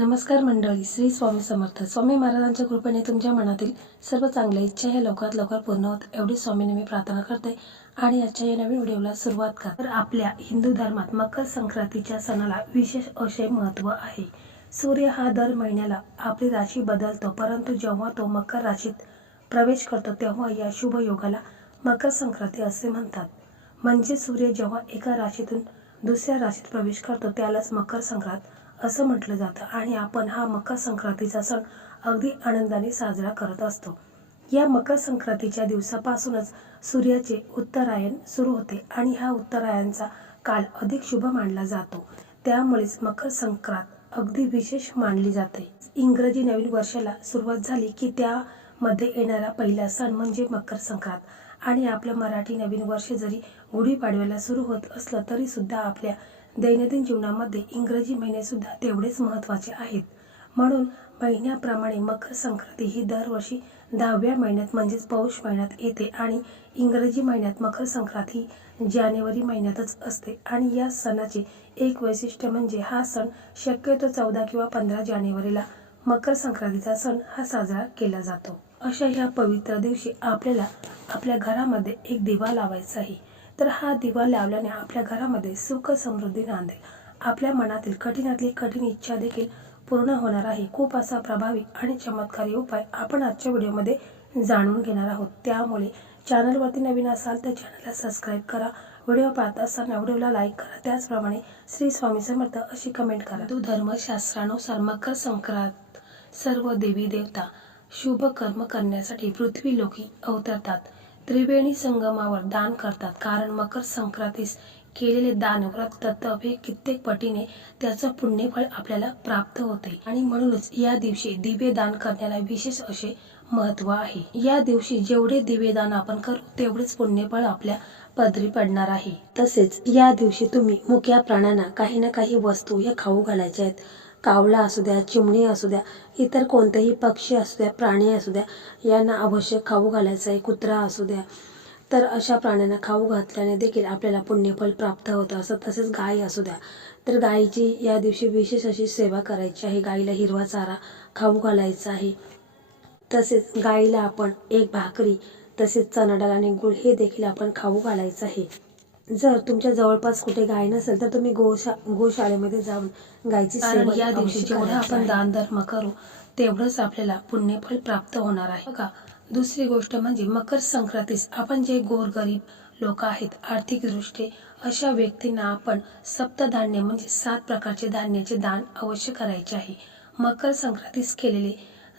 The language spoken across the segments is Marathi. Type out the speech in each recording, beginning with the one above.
नमस्कार मंडळी श्री स्वामी समर्थ. स्वामी महाराजांच्या कृपेने तुमच्या मनातील सर्व चांगल्या इच्छा ह्या लवकरात लवकर पूर्ण होत एवढी स्वामीने मी प्रार्थना करते आणि आजच्या या नवीन व्हिडिओला सुरुवात करा तर आपल्या हिंदू धर्मात मकर संक्रांतीच्या सणाला विशेष असे महत्त्व आहे. सूर्य हा दर महिन्याला आपली राशी बदलतो परंतु जेव्हा तो मकर राशीत प्रवेश करतो तेव्हा या शुभ योगाला मकर संक्रांती असे म्हणतात. म्हणजे सूर्य जेव्हा एका राशीतून दुसऱ्या राशीत प्रवेश करतो त्यालाच मकर संक्रांत असं म्हटलं जातं. आणि आपण हा मकर संक्रांतीचा सण अगदी आनंदाने साजरा करत असतो. या मकर संक्रांतीच्या दिवसापासूनच सूर्याचे उत्तरायण सुरू होते आणि हा उत्तरायणचा काल अधिक शुभ मानला जातो. त्यामुळेच मकर संक्रांत अगदी विशेष मानली जाते. इंग्रजी नवीन वर्षाला सुरुवात झाली की त्यामध्ये येणारा पहिला सण म्हणजे मकर संक्रांत आणि आपलं मराठी नवीन वर्ष जरी गुढीपाडव्याला सुरू होत असलं तरी सुद्धा आपल्या दैनंदिन जीवनामध्ये इंग्रजी महिनेसुद्धा तेवढेच महत्त्वाचे आहेत. म्हणून महिन्याप्रमाणे मकर संक्रांती ही दरवर्षी दहाव्या महिन्यात म्हणजेच पौष महिन्यात येते आणि इंग्रजी महिन्यात मकर संक्रांत ही जानेवारी महिन्यातच असते. आणि या सणाचे एक वैशिष्ट्य म्हणजे हा सण शक्यतो चौदा किंवा पंधरा जानेवारीला मकर संक्रांतीचा सण हा साजरा केला जातो. अशा ह्या पवित्र दिवशी आपल्याला आपल्या घरामध्ये एक दिवा लावायचा आहे. तर हा दिवा लावल्याने आपल्या घरामध्ये सुख समृद्धी नांदेल. आपल्या मनातील कठीणातली कठीण इच्छा देखील पूर्ण होणार आहे. खूप असा प्रभावी आणि चमत्कारी उपाय आपण आजच्या व्हिडिओमध्ये जाणून घेणार आहोत. त्यामुळे चॅनलवरती नवीन असाल तर चॅनलला सबस्क्राईब करा. व्हिडिओ पाहत असताना व्हिडिओला लाईक करा. त्याचप्रमाणे श्री स्वामी समर्थ अशी कमेंट करा. हिंदू धर्मशास्त्रानुसार मकर संक्रांत सर्व देवी देवता शुभ कर्म करण्यासाठी पृथ्वी लोकी अवतरतात. त्रिवेणी संगमावर दान करतात. कारण मकर संक्रांतीस केलेले दान व्रत तत्व हे कित्येक पटीने त्याचं पुण्यफळ आपल्याला प्राप्त होते. आणि म्हणूनच या दिवशी दिवे दान करण्याला विशेष असे महत्त्व आहे. या दिवशी जेवढे दिवे दान आपण करू तेवढेच पुण्यफळ आपल्या पदरी पडणार आहे. तसेच या दिवशी तुम्ही मुक्या प्राण्यांना काही ना काही वस्तू या खाऊ घालायच्या आहेत. कावळा असू द्या चिमणी असू द्या इतर कोणतेही पक्षी असू द्या प्राणी असू द्या यांना अवश्य खाऊ घालायचं आहे कुत्रा असू द्या. तर अशा प्राण्यांना खाऊ घातल्याने देखील आपल्याला पुण्यफल प्राप्त होतं असं तसेच गाय असू द्या. तर गायीची या दिवशी विशेष अशी सेवा करायची आहे गाईला हिरवा चारा खाऊ घालायचा आहे. तसेच गाईला आपण एक भाकरी तसेच चणाडाळ आणि गुळ हे देखील आपण खाऊ घालायचं आहे. जर तुमच्या जवळपास कुठे गाय नसेल तर तुम्ही गोशा गोशाळेमध्ये जाऊन गायची सेवा या दिवशी जेवढं आपण दान धर्म करू तेवढंच आपल्याला पुण्यफळ प्राप्त होणार आहे. बघा दुसरी गोष्ट म्हणजे मकर संक्रांतीस आपण जे गोरगरीब लोक आहेत आर्थिकदृष्ट्या अशा व्यक्तींना आपण सप्तधान्य म्हणजे सात प्रकारचे धान्याचे दान अवश्य करायचे आहे. मकर संक्रांतीस केलेले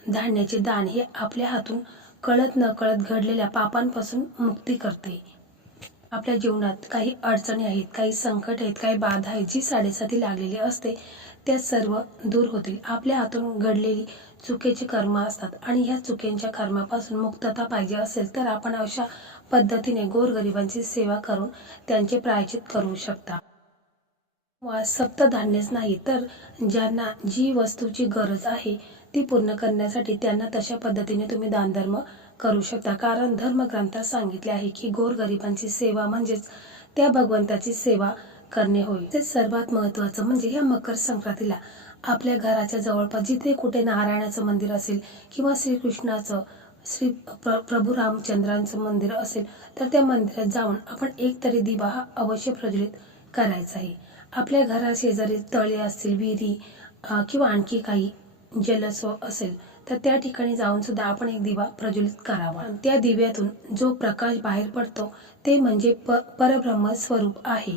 धान्याचे दान हे आपल्या हातून कळत न कळत घडलेल्या पापांपासून मुक्ती करते. आपल्या जीवनात काही अडचणी आहेत काही संकट आहेत काही बाधा आहेत जी साडेसाती लागलेली असते त्या सर्व दूर होतील. आपल्या हातून घडलेली चुकीची कर्म असतात आणि ह्या चुकींच्या कर्मापासून मुक्तता पाहिजे असेल तर आपण अशा पद्धतीने गोरगरिबांची सेवा करून त्यांचे प्रायचित करू शकता. वा सप्तधान्यच नाही तर ज्यांना जी वस्तूची गरज आहे ती पूर्ण करण्यासाठी त्यांना तशा पद्धतीने तुम्ही दानधर्म करू शकता. कारण धर्मग्रंथात सांगितले आहे की गोरगरिबांची सेवा म्हणजेच त्या भगवंताची सेवा करणे होय. ते सर्वात महत्त्वाचं म्हणजे या मकर संक्रांतीला आपल्या घराच्या जवळपास जिथे कुठे नारायणाचं मंदिर असेल किंवा श्रीकृष्णाचं श्री प्र प्रभू रामचंद्रांचं मंदिर असेल तर त्या मंदिरात जाऊन आपण एक तरी दिवा हा अवश्य प्रज्वलित करायचा आहे. आपल्या घराशेजारी तळे असतील विहिरी किंवा आणखी काही जलस्व असेल तर त्या ठिकाणी जाऊन सुद्धा आपण एक दिवा प्रज्वलित करावा. त्या दिव्यातून जो प्रकाश बाहेर पडतो ते म्हणजे प परब्रह्म स्वरूप आहे.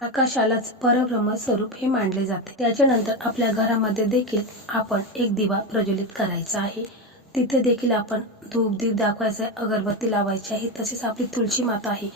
आकाशालाच परब्रह्म स्वरूप हे मानले जाते. त्याच्यानंतर आपल्या घरामध्ये देखील आपण एक दिवा प्रज्वलित करायचा आहे. तिथे देखील आपण धूप दीप दाखवायचा आहे अगरबत्ती लावायची आहे तसेच आपली तुळशी माता आहे.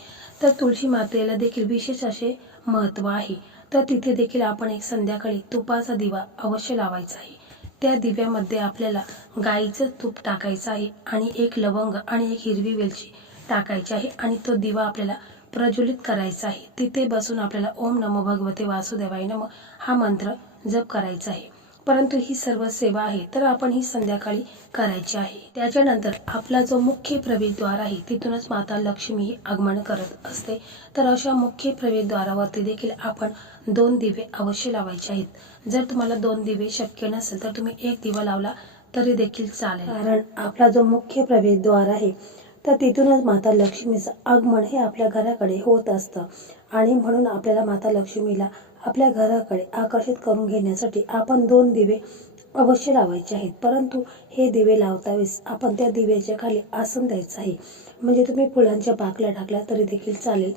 तर तुळशी मातेला देखील विशेष असे महत्त्व आहे. तर तिथे देखील आपण एक संध्याकाळी तुपाचा दिवा अवश्य लावायचा आहे. त्या दिव्यामध्ये आपल्याला गाईचं तूप टाकायचं आहे आणि एक लवंग आणि एक हिरवी वेलची टाकायची आहे आणि तो दिवा आपल्याला प्रज्वलित करायचा आहे. तिथे बसून आपल्याला ओम नमो भगवते वासुदेवाय नम हा मंत्र जप करायचा आहे. परंतु ही सर्व सेवा आहे तर आपण ही संध्याकाळी करायची आहे. त्याच्यानंतर आपला जो मुख्य प्रवेशद्वार आहे तिथूनच माता लक्ष्मी ही आगमन करत असते. तर अशा मुख्य प्रवेशद्वारावरती देखील आपण दोन दिवे अवश्य लावायचे आहेत. जर तुम्हाला दोन दिवे शक्य नसेल तर तुम्ही एक दिवा लावला तरी देखील चालेल. कारण आपला जो मुख्य प्रवेशद्वार आहे तर तिथूनच माता लक्ष्मीचं आगमन हे आपल्या घराकडे होत असतं. आणि म्हणून आपल्याला माता लक्ष्मीला आपल्या घराकडे आकर्षित करून घेण्यासाठी आपण दोन दिवे अवश्य लावायचे आहेत. परंतु हे दिवे लावतावेळेस आपण त्या दिव्याच्या खाली आसन द्यायचं आहे. म्हणजे तुम्ही फुलांच्या बाकल्या टाकल्या तरी देखील चालेल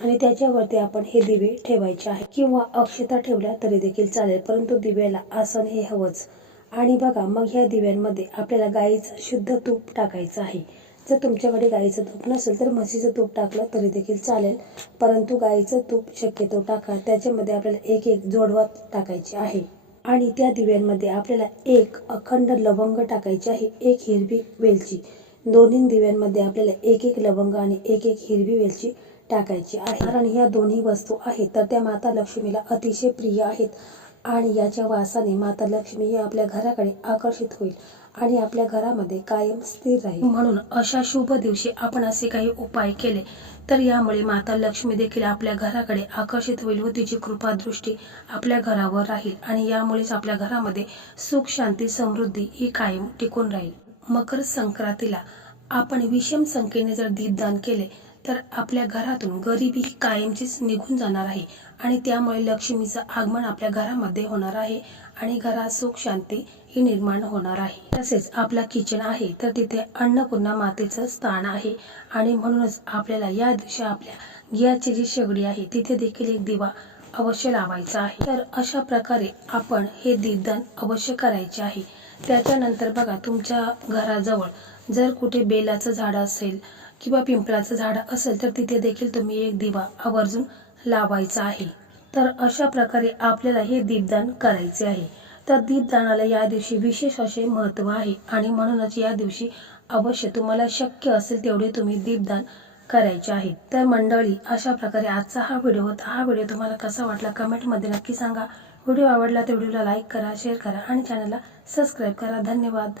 आणि त्याच्यावरती आपण हे दिवे ठेवायचे आहे. किंवा अक्षता ठेवल्या तरी देखील चालेल. परंतु दिव्याला आसन हे हवंच. आणि बघा मग ह्या दिव्यांमध्ये आपल्याला गाईचं शुद्ध तूप टाकायचं आहे. जर तुमच्याकडे गाईचं तूप नसेल तर म्हशीचं तूप टाकलं तरी देखील चालेल. परंतु गाईचं तूप शक्यतो टाका. त्याच्यामध्ये आपल्याला एक एक जोडवा टाकायची आहे. आणि त्या दिव्यांमध्ये आपल्याला एक अखंड लवंग टाकायची आहे. एक हिरवी वेलची. दोन्ही दिव्यांमध्ये आपल्याला एक एक लवंग आणि एक एक हिरवी वेलची टाकायची आहे. कारण ह्या दोन्ही वस्तू आहेत तर त्या माता लक्ष्मीला अतिशय प्रिय आहेत. आणि याच्या वासाने माता लक्ष्मी ही आपल्या घराकडे आकर्षित होईल आणि आपल्या घरामध्ये कायम स्थिर राहील. म्हणून अशा शुभ दिवशी आपण असे काही उपाय केले तर यामुळे माता लक्ष्मी देखील आपल्या घराकडे आकर्षित होईल व तिची कृपा दृष्टी आपल्या घरावर राहील आणि यामुळेच आपल्या घरामध्ये सुख शांती समृद्धी ही कायम टिकून राहील. मकर संक्रांतीला आपण विषम संख्येने जर दीपदान केले तर आपल्या घरातून गरिबी ही कायमचीच निघून जाणार आहे आणि त्यामुळे लक्ष्मीचं आगमन आपल्या घरामध्ये होणार आहे आणि घरात सुख शांती ही निर्माण होणार आहे. तसेच आपला किचन आहे तर तिथे अन्नपूर्णा मातेचं स्थान आहे आणि म्हणूनच आपल्याला या दिवशी आपल्या गियाची जी शेगडी आहे तिथे देखील एक दिवा अवश्य लावायचा आहे. तर अशा प्रकारे आपण हे दीपदान अवश्य करायचे आहे. त्याच्यानंतर बघा तुमच्या घराजवळ जर कुठे बेलाचं झाड असेल किंवा पिंपळाचं झाड असेल तर तिथे देखील तुम्ही एक दिवा आवर्जून लावायचा आहे. तर अशा प्रकारे आपल्याला हे दीपदान करायचे आहे. तर दीपदानाला या दिवशी विशेष असे महत्त्व आहे आणि म्हणूनच या दिवशी अवश्य तुम्हाला शक्य असेल तेवढे तुम्ही दीपदान करायचे आहे. तर मंडळी अशा प्रकारे आजचा हा व्हिडिओ होता. हा व्हिडिओ तुम्हाला कसा वाटला कमेंटमध्ये नक्की सांगा. व्हिडिओ आवडला तर व्हिडिओला लाईक करा शेअर करा आणि चॅनलला सबस्क्राईब करा. धन्यवाद.